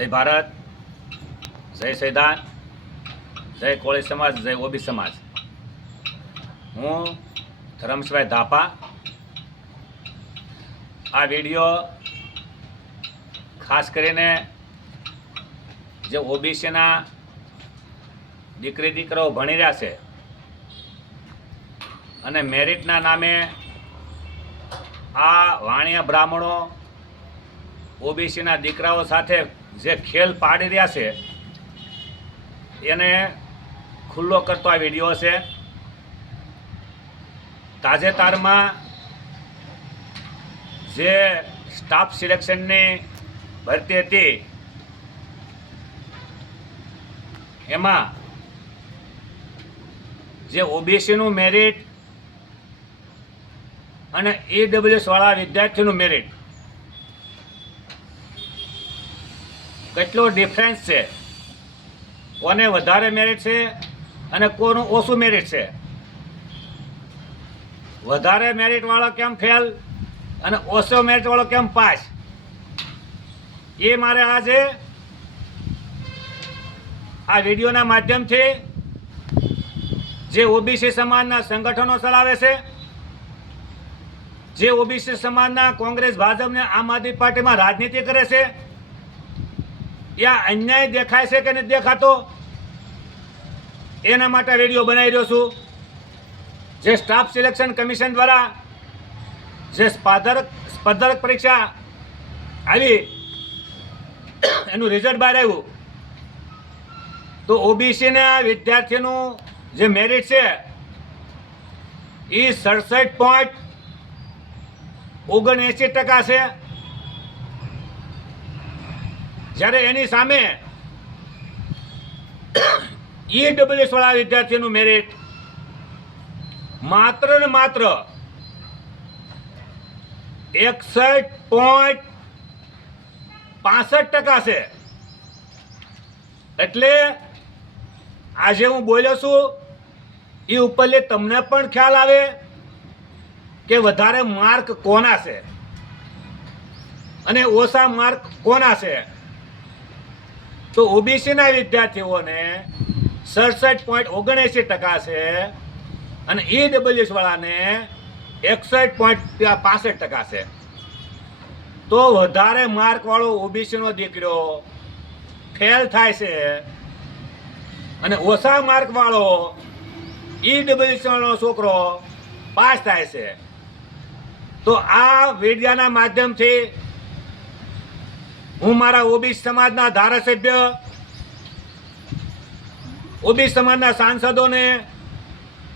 જય ભારત, જય સંવિધાન, જય કોળી સમાજ, જય ઓબી સમાજ. હું ધરમશભાઈ ધાપા. આ વિડીયો ખાસ કરીને જે ઓબીસીના દીકરી દીકરાઓ ભણી રહ્યા છે અને મેરિટના નામે આ વાણિયા બ્રાહ્મણો ઓબીસીના દીકરાઓ સાથે જે ખેલ પાડી રહ્યા છે એને ખુલ્લો કરતો આ વિડીયો છે. તાજેતરમાં જે સ્ટાફ સિલેક્શનની ભરતી હતી એમાં જે ઓબીસીનું મેરિટ અને ઈડબ્લ્યુએસ વાળા વિદ્યાર્થીનું મેરિટ કેટલો ડિફરન્સ છે, કોને વધારે મેરિટ છે અને કોનું ઓછું મેરિટ છે. વધારે મેરિટ વાળો કેમ ફેલ અને ઓછો મેરિટ વાળો કેમ પાસ, એ મારે આજે આ વિડીયોના માધ્યમથી જે ઓબીસી સમાજના સંગઠનો ચલાવે છે, જે ઓબીસી સમાજના કોંગ્રેસ, ભાજપ ને આમ આદમી પાર્ટીમાં રાજનીતિ કરે છે, યા અન્યાય દેખાય છે કે નથી દેખાતો, એના માટે વિડીયો બનાવી રહ્યો છું. જે સ્ટાફ સિલેક્શન કમિશન દ્વારા જે સ્પર્ધક પરીક્ષા આવી એનું રિઝલ્ટ બહાર આવ્યું તો ઓબીસીના વિદ્યાર્થીનું જે મેરિટ છે એ 67.79% છે, જ્યારે એની સામે ઈડબ્લ્યુએસ વાળા વિદ્યાર્થીનું મેરિટ માત્ર ને માત્ર 61.65% છે. એટલે આજે હું બોલ્યો છું એ ઉપરથી તમને પણ ખ્યાલ આવે કે વધારે માર્ક કોના છે અને ઓછા માર્ક કોના છે. તો ઓબીસીના વિદ્યાર્થીઓને 67.79% છે અને ઈડબ્લ્યુએસ વાળાને 61.65% છે. તો વધારે માર્ક વાળો ઓબીસીનો દીકરો ફેલ થાય છે અને ઓછા માર્ક વાળો ઈડબ્લ્યુએસ વાળો છોકરો પાસ થાય છે. તો આ વિડીયોના માધ્યમથી હું મારા ઓબીસી સમાજના ધારાસભ્ય, ઓબીસી સમાજના સાંસદોને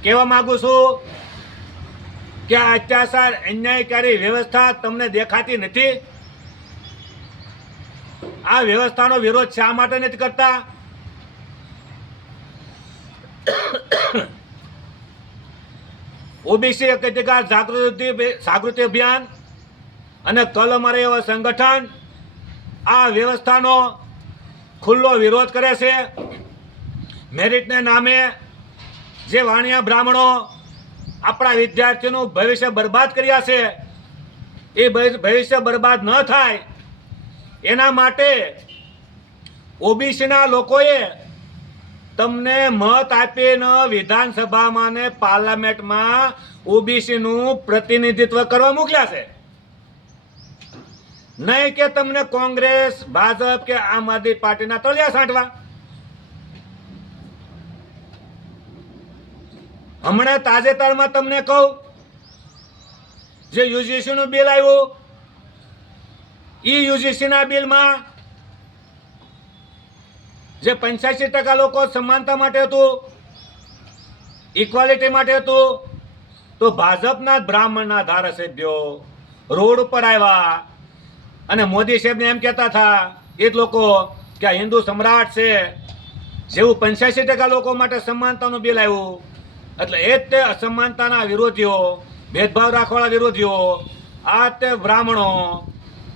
કહેવા માંગુ છું કે આ અત્યાચાર, અન્યાયકારી વ્યવસ્થા તમને દેખાતી નથી? આ વ્યવસ્થાનો વિરોધ શા માટે નથી કરતા? ઓબીસી અધિકાર જાગૃતિ અભિયાન અને કલ અમારે એવા સંગઠન આ વ્યવસ્થાનો ખુલ્લો વિરોધ કરે છે. મેરિટને નામે જે વાણિયા બ્રાહ્મણો આપણા વિદ્યાર્થીઓનું ભવિષ્ય બરબાદ કર્યા છે એ ભવિષ્ય બરબાદ ન થાય એના માટે ઓબીસીના લોકોએ તમને મત આપીને વિધાનસભામાં ને પાર્લામેન્ટમાં ઓબીસીનું પ્રતિનિધિત્વ કરવા મોકલ્યા છે, નહીં કે તમને કોંગ્રેસ, ભાજપ કે આમ આદમી પાર્ટીના તળિયા સાંટવા. હમણાં તાજેતરમાં તમને કહું, જે યુજીસીનું બિલ આવ્યું એ યુજીસીના બિલમાં જે 85% લોકો સમાનતા માટે હતું, ઇક્વાલિટી માટે હતું, તો ભાજપના બ્રાહ્મણના ધારાસભ્યો રોડ ઉપર આવ્યા અને મોદી સાહેબને એમ કહેતા હતા એ જ લોકો કે આ હિન્દુ સમ્રાટ છે. જેવું 85% લોકો માટે સમાનતાનું બિલ આવ્યું એટલે એ જ તે અસમાનતાના વિરોધીઓ, ભેદભાવ રાખવાળા વિરોધીઓ, આ તે બ્રાહ્મણો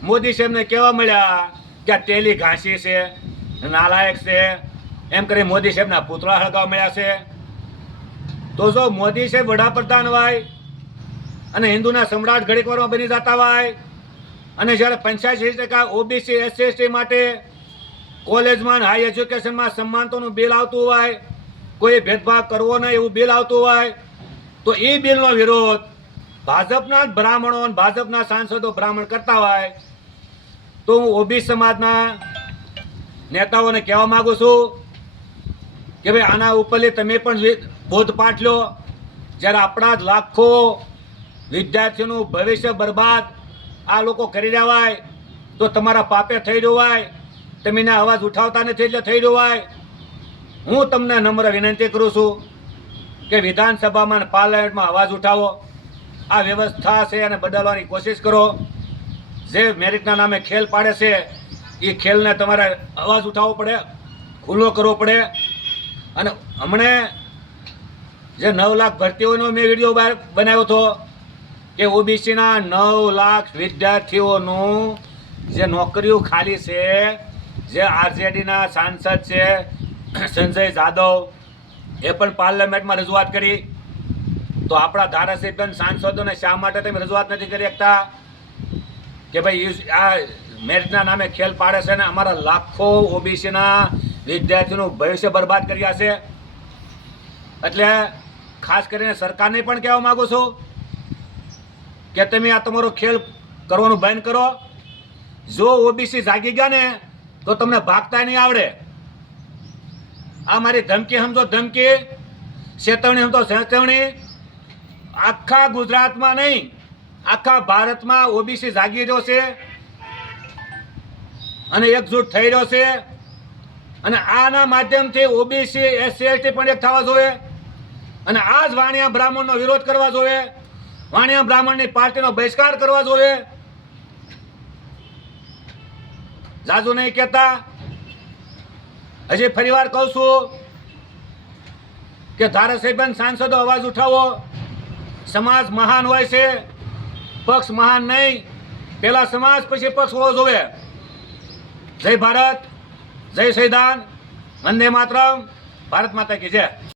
મોદી સાહેબને કહેવા મળ્યા કે આ તેલી ઘાસી છે, નાલાયક છે, એમ કરી મોદી સાહેબના પૂતળા હળગાવવા મળ્યા છે. તો જો મોદી સાહેબ વડાપ્રધાન હોય અને હિન્દુના સમ્રાટ ઘડીક વારમાં બની જતા હોય અને જ્યારે 85% ઓબીસી SC ST માટે કોલેજમાં હાઈ એજ્યુકેશનમાં સન્માનતોનું બિલ આવતું હોય, કોઈ ભેદભાવ કરવો નહીં એવું બિલ આવતું હોય, તો એ બિલનો વિરોધ ભાજપના જ બ્રાહ્મણો અને ભાજપના સાંસદો બ્રાહ્મણ કરતા હોય, તો હું ઓબીસી સમાજના નેતાઓને કહેવા માંગુ છું કે ભાઈ આના ઉપરથી તમે પણ બોધપાઠ લો. જ્યારે આપણા જ લાખો વિદ્યાર્થીઓનું ભવિષ્ય બરબાદ આ લોકો કરી રહ્યા હોય, તો તમારા પાપે થઈ રહ્યું હોય, તમે એના અવાજ ઉઠાવતા નથી એટલે થઈ રહ્યું હોય. હું તમને નમ્ર વિનંતી કરું છું કે વિધાનસભામાં અને પાર્લામેન્ટમાં અવાજ ઉઠાવો. આ વ્યવસ્થા છે એને બદલવાની કોશિશ કરો. જે મેરિટના નામે ખેલ પાડે છે એ ખેલને તમારે અવાજ ઉઠાવવો પડે, ખુલ્લો કરવો પડે. અને હમણે જે 9 લાખ ભરતીઓનો મેં વિડીયો બહાર બનાવ્યો હતો કે ઓબીસીના 9 લાખ વિદ્યાર્થીઓનું જે નોકરીઓ ખાલી છે, જે આરજેડીના સાંસદ છે સંજય જાદવ એ પણ પાર્લામેન્ટમાં રજૂઆત કરી, તો આપણા ધારાસભ્ય સાંસદોને શા માટે તમે રજૂઆત નથી કરી શકતા કે ભાઈ આ મેરિટના નામે ખેલ પાડે છે ને અમારા લાખો ઓબીસીના વિદ્યાર્થીઓનું ભવિષ્ય બરબાદ કર્યા છે. એટલે ખાસ કરીને સરકારને પણ કહેવા માંગુ છું કે તમે આ તમારો ખેલ કરવાનું બંધ કરો. જો ઓબીસી જાગી ગયા ને તો તમને ભાગતા નહીં આવડે. આ મારી ધમકી સમજો ધમકી, ચેતવણી સમજો ચેતવણી. આખા ગુજરાતમાં નહીં, આખા ભારતમાં ઓબીસી જાગી રહ્યો છે અને એકજૂટ થઈ રહ્યો છે. અને આના માધ્યમથી ઓબીસી એસસી એસટી પણ એક થવા જોઈએ. અને આ જ વાણિયા બ્રાહ્મણનો વિરોધ કરવા જોઈએ, વાણિયા બ્રાહ્મણની પાર્ટીનો બહિષ્કાર કરવા જોઈએ. જાજુ નહીં કહેતા, હજી ફરીવાર કહું છું કે ધારાસભ્ય સાંસદો અવાજ ઉઠાવો. સમાજ મહાન હોય છે, પક્ષ મહાન નહીં. પહેલા સમાજ પછી પક્ષ હોવો જોઈએ. જય ભારત, જય સંવિધાન, વંદે માતરમ, ભારત માતા કી જય.